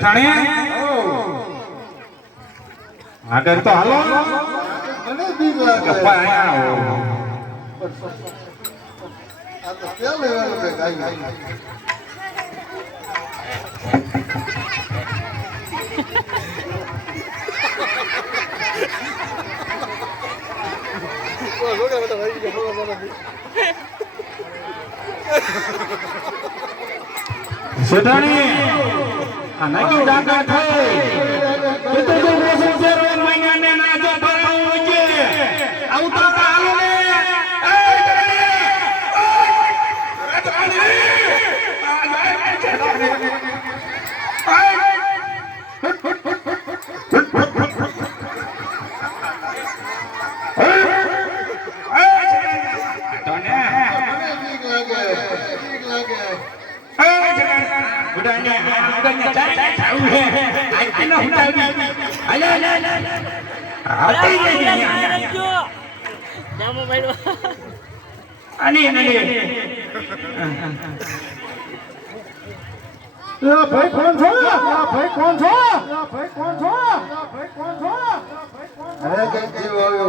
શેઠાણી આગળ તો હાલો મને બીક લાગે. આ તો. નક્કી ડાકા થઈ એ તો જો રોશન છે રોજ મહિનાને ના જો ભરાવું છે આવું તો હાલો ને એ શેઠાણી! એ શેઠાણી! મને બીક લાગે બીક લાગે કોણ છો ભાઈ કોણ છો ભાઈ કોણ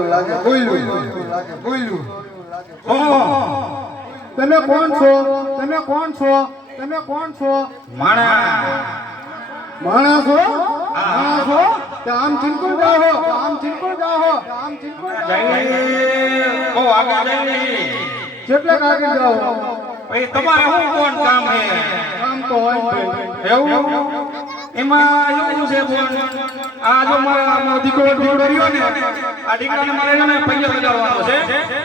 લાગે બોલ્યું લાગે બોલ્યું તમે કોણ છો તમે કોણ છો તમે કોણ છો માણા માણસ છો ચિંકુલ જાઓ તો આમ ચિંકુલ જાઓ તો આમ ચિંકુલ જાઓ બહુ આગળ જઈ કેટલે કાગળ જાઓ. ભાઈ તમારે શું કોણ કામ છે? કામ તો હોય એવું? એમાં એવું છે બોલ? આ જો મારા દીકરો દીકરો રહ્યો ને આ દીકરાને મારે છે ને પૈયા લગાડવાનો છે.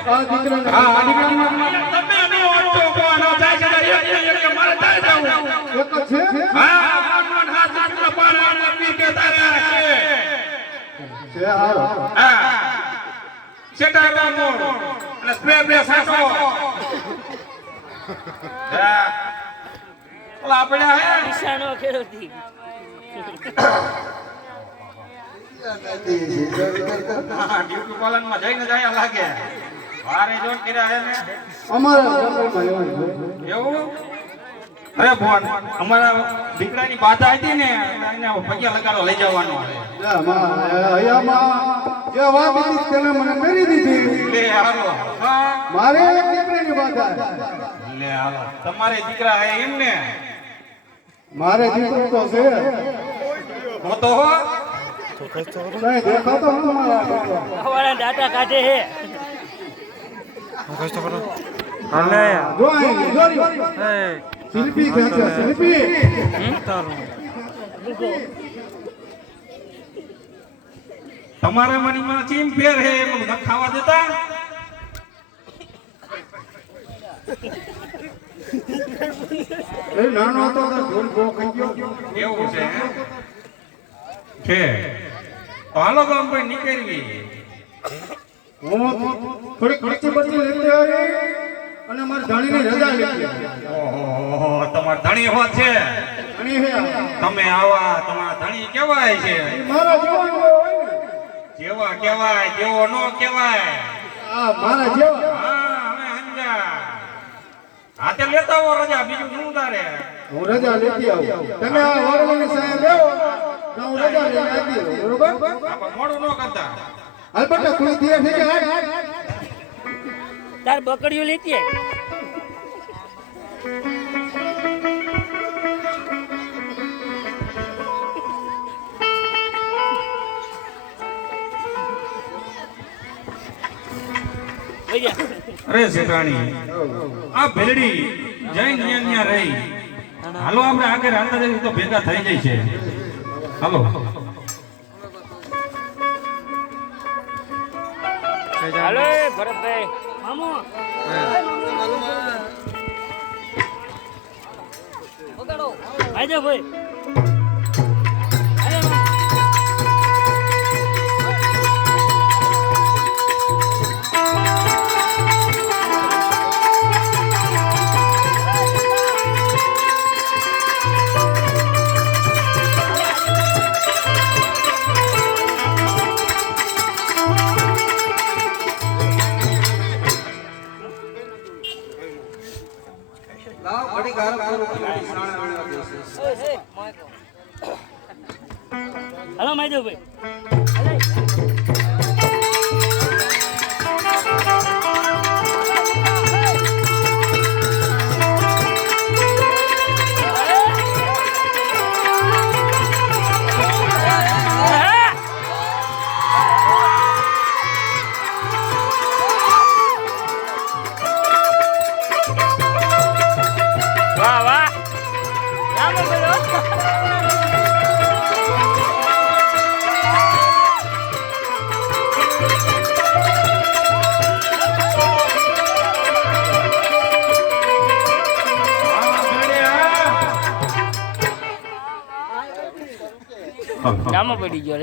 આ દીકરાને. હા આ દીકરાને તમે અમે ઓટો કોણ જાય છે એક એક મારે જાય જાવ એક છે. હા. છે હારો હા સેટા બામો અને સ્પ્રે બ્રે સાસો હા ઓલા આપણે નિશાનો ખેડૂતી અમારા. એવું અરે બોન અમારા દીકરાની બાધા હતી ને એને પગ્યા લગાડો લઈ જવાનો જા, માં, વાત તેને મને કરી દીધી લે હાલો. મારે એક દીકરીની બાધા લે હાલો. તમારે દીકરા હે એમ ને? મારે દીકરો તો છે. હો? હો દેખાતો ન મારા દીકરો. કાઢે હે. જો. શિલ્પી ક્યાં છે તમારા મનીમાં ચીમ ફેર હે એમ બધા ખાવા દેતા? એ નાનો હતો તો ઢોલ બો ખાઈ ગયો. એવું છે? છે. તો હાલો ગામ ભાઈ નીકળવી હું થોડી ખર્ચી બચી લેતી આવી અને મારી જાણીની રજા લીધી. ઓહો તમાર ધણી હોત છે. હે તમે આવા તમાર ધણી કેવાય છે. મારા જેવા હોય ને. જેવા કેવાય જેવો નો કેવાય આ મારા જેવા. હા હવે સમજા હાથે લેતા હો રજા બીજું શું તારે હું રજા લેતી આવું. તમે આ વરવાની સાહેબ બેહો હું રજા લઈને આવી બરોબર? મોડું ન કરતા. અલબત્ત કોઈ તાર બકડીયું જા. અરે શેઠાણી આ ભેલડી જૈન ન્યા રહી. હાલો આપણે આગળ હાલતા જઈએ તો ભેગા થઈ જાય છે. હાલો. હાલો ભરતભાઈ. આજો ભાઈ આવજો ભાઈ. નામાં પડી ગયો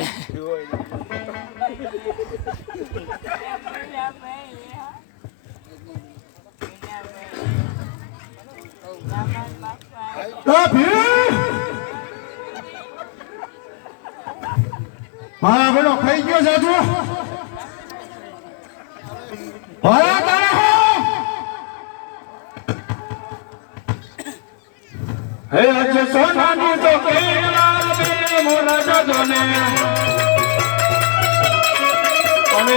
ભીડ મારા બેડો ખાઈ ગયો હજુ ભલા તારે હો અજ સોનાની તો કેલાલ મોરા અને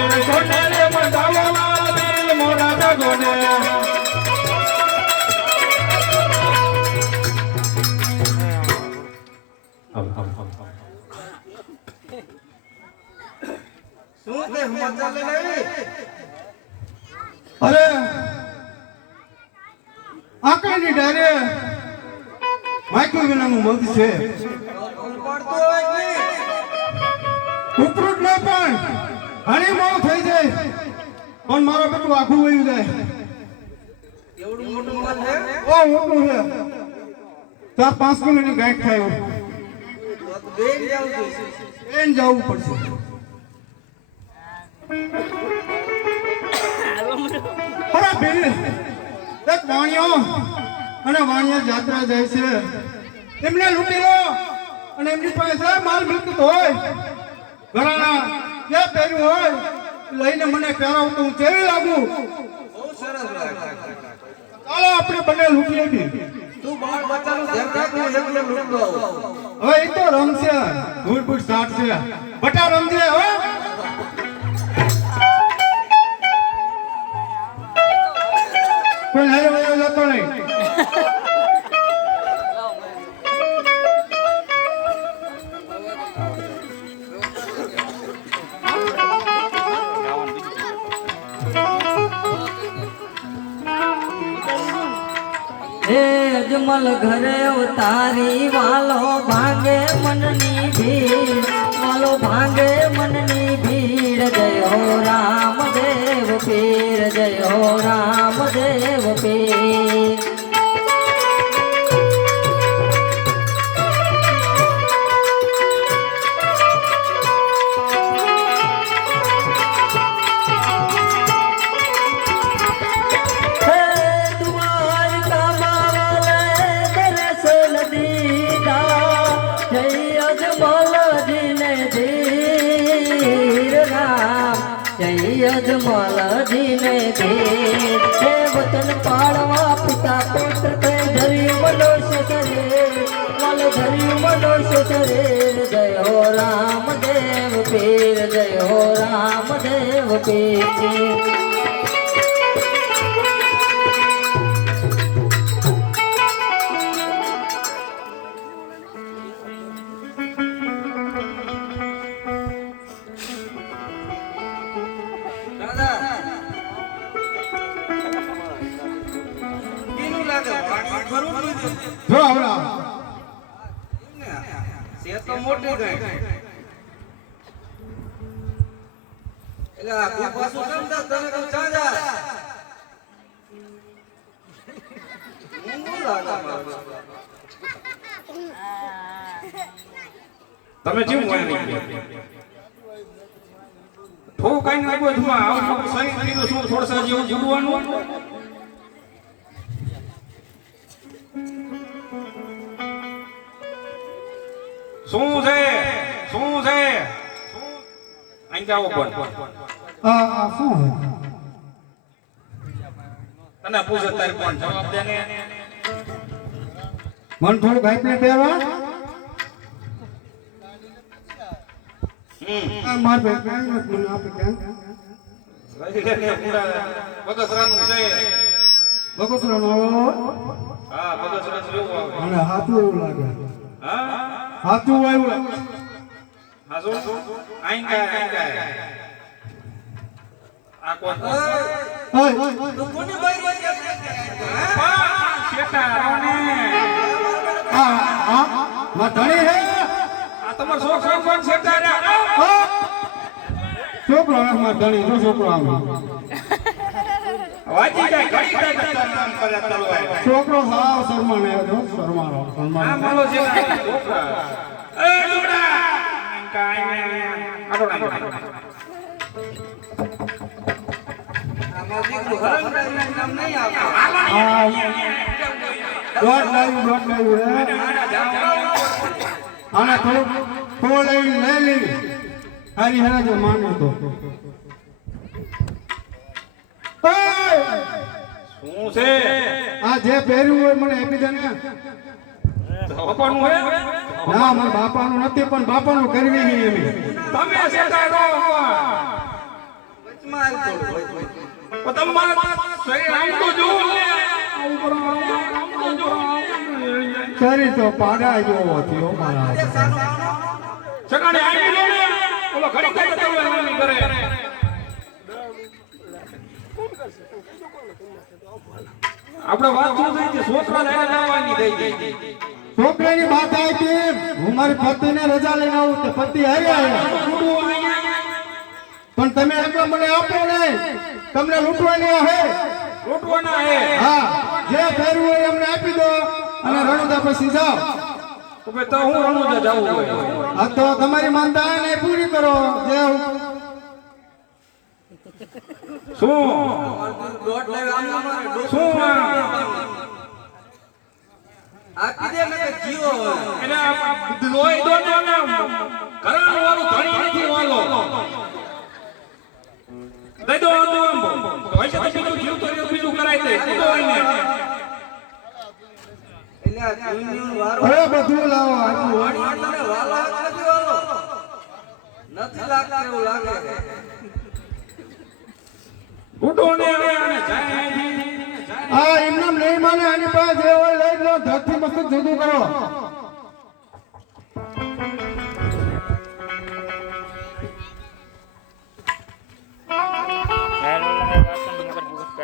લઈને આવી? અરે આકડીની ડારે માઇક્રો વિનાનું મગ છે. ઘણી મોં થઈ જાય પણ મારો બેટું આખું વયું જાય. એવડું મોટું મન છે? ઓ મોટું છે. ચાર પાંચ કિલોની ગાંઠ થાય બેન જાવું પડશે. અરે ભીડ એક વાણિયો અને વાણિયા જાત્રા જાય છે. એમને લૂંટી લો અને એમની પાસે માલ મિલકત હોય. ઘરાના જે પહેર્યું હોય લઈને મને પહેરાવું તો હું કેવી લાગુ. બહુ સરસ ચાલો આપણે બંને લૂંટી લેવી તું બાળ બચ્ચાનું ધ્યાન રાખ, હું લૂંટતો હવે એ તો રમશે ભૂલ ભૂળ સાટ છે. બટા રમજે હવે. કોઈ હારે વયો જતો નહીં. અજમલ ઘરે ઉતારી વાલો ભાંગે મનની ભીડ વાલો ભાંગે શરીર જય હો રામ દેવ પીર જય હો રામ દેવ પીર? જો? છે તો મોટી. એટલે આ કોઈ પાછું કેમ જા? તને કહું ચા જા. ઊંઘું લાગે મારું. તમે જેવું હોય થોડું કઈ નાખ્યું હોય ધુમા આવું શરીર કીધું શું થોડસા જેવું જીવવાનું શું છે શું છે અહીં જાઓ પણ આ શું? તને પૂછે તારે કોણ જવાબ દે ને મને થોડુંક આઈપને પહેરવા આ માર ભાઈ કાંઈ નથી મને આપે ક્યાં બગસરાનું છે નો હા બગસરા જેવું આવે અને હાથું એવું લાગે હા હાથું આવ્યું લાગે હા શું આઈ આ કોણ? ઓય, આ આ માં ધણી હે. આ તમારો છોકરો કોણ શેઠા રે આ! છોકરો આવે માં જો છોકરો આવે વાજી જાય ઘડી જાય તાર નામ કરે તલવાર છોકરો હાવ શર્માને આવ્યો છે છોકરા એ ડોડા. કાઈ આને થોડુંક થોડું લઈ લઈ લેવી હારી હેરા જો માનો તો. શું છે? આ જે પહેર્યું હોય મને આપી દે ને. બાપાનું હે? ના મારા બાપાનું નથી પણ બાપાનું કરવી નહીં એમ તમે શેઠા રો પણ તમારા શરીર આમ તો તો તો પાડા જેવો થયો મારા સગાડે આવી લો ઓલો ઘડી ઘડી કરે. આપણે વાત શું થઈ છે છોકરા લઈને જવાની થઈ ગઈ. છોકરાની વાત આવી હતી હું મારી પતિને રજા લઈને આવું તો પતિ હારી આવ્યા પણ તમે એટલો મને આપો ને તમને લૂંટવાની હે. લૂંટવાના હે. હા જે ફેરવું હોય એમને આપી દો અને રણુદા પછી જાઓ. તો હું રણુદા જાઉં હા તો તમારી માનતા પૂરી કરો. જે શું? શું? આ? એટલે આ લોહી દો ને ઘરાણું વાળું ધણી નથી વાલો દઈ દો આમ આમ. હોય છે તો બીજું જીવ તો બીજું કરાય દે દઈ દો એને. બધું લાવો આટલું ઉડો ને હવે આને જાય. આ એમને નહીં માને આની પાસે જે હોય, લઈ લો, ધરતી મસ્ત જુદું કરો